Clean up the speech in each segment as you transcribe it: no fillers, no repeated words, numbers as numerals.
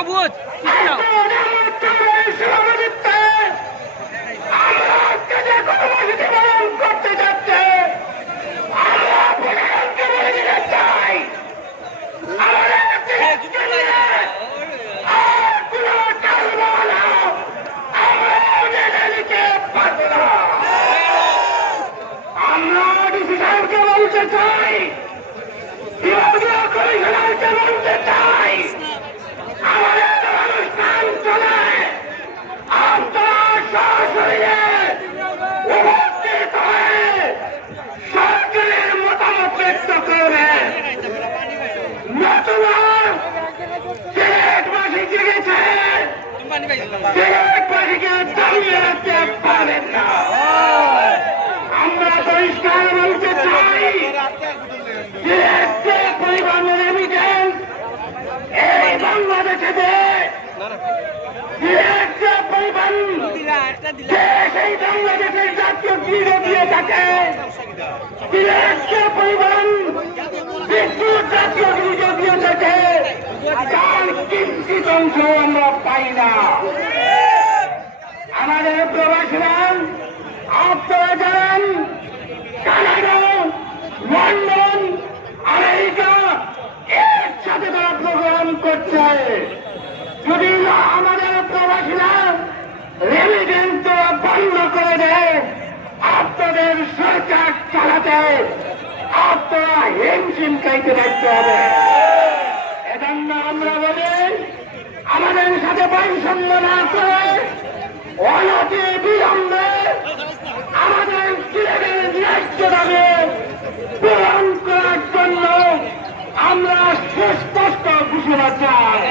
সবুজ করতে যাচ্ছে আমরা ডিসিশনকে বলতে চাই, বিভাগীয় কমিশনারকে বলতে চাই, আমাদের অনুষ্ঠান চলে আপনারা সরাসরি উপস্থিত হয়ে সরকারের মতামত ব্যক্ত করবেন। নতুবা সিলেটবাসী জেগেছে, সিলেটবাসীকে দাঁড়িয়ে রাখতে পারবেন না। আমরা পরিষ্কার বলতে চাই, সিলেটকে পরিবহনের রেমিটেন্স এই বাংলাদেশে সিলেটকে পরিবহন সেই বাংলাদেশের জাতীয় গৃহ দিয়ে থাকে, সিলেটকে পরিবহন বিদ্যুৎ জাতীয় গৃহ দিয়ে থাকে, তার কিঞ্চিত অংশ আমরা পাই না। আমাদের প্রবাসীরা আপনারা জানেন কানাডা, লন্ডন, আমেরিকা এর সাথে তারা প্রোগ্রাম করছে। যদি না আমাদের প্রবাসীরা রেমিটেন্স বন্ধ করে দেয়, আপনাদের সরকার চালাতে আপনারা হিমশিম খাইতে দেখতে হবে। এজন্য আমরা বলি, আমাদের সাথে বৈষম্য না করে অনতি বিলম্বে আমাদের সিলেটের ন্যায্য দাবি পূরণ করার জন্য আমরা সুস্পষ্ট ঘোষণা চাই।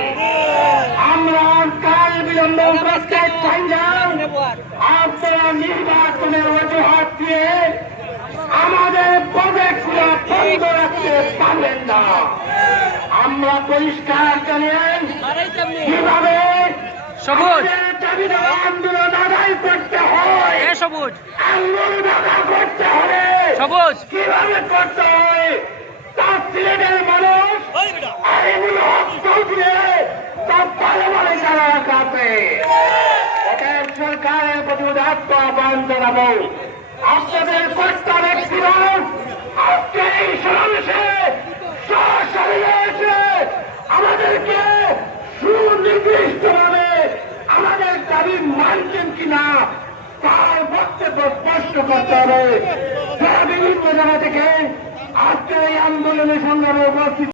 আমরা কাল বিলম্ব করতে চাই না। আপনারা নির্বাচনের অজুহাত দিয়ে আমাদের প্রজেক্টগুলো বন্ধ রাখতে পারবেন না। আমরা পরিষ্কার জানেন কিভাবে সবুজ আন্দোলন আদায় করতে হয়, সবুজ আন্দোলন আদায় করতে হবে, সবুজ কিভাবে করতে হয় তা সিলেটের মানুষ এগুলো চলছে তা ভালো ভালো জানা রাখাতে ওদের সরকারের প্রতি উদাত্ত আহ্বান জানাবো। আপনাদের কর্তা ব্যক্তিরা আজকে এই সমাবেশে সশরীরে এসে আমাদেরকে সুনির্দিষ্টভাবে আমাদের দাবি মানছেন কিনা তার বক্তব্য স্পষ্ট করতে হবে। যারা বিভিন্ন জায়গা থেকে আজকে এই আন্দোলনের সংগ্রামে উপস্থিত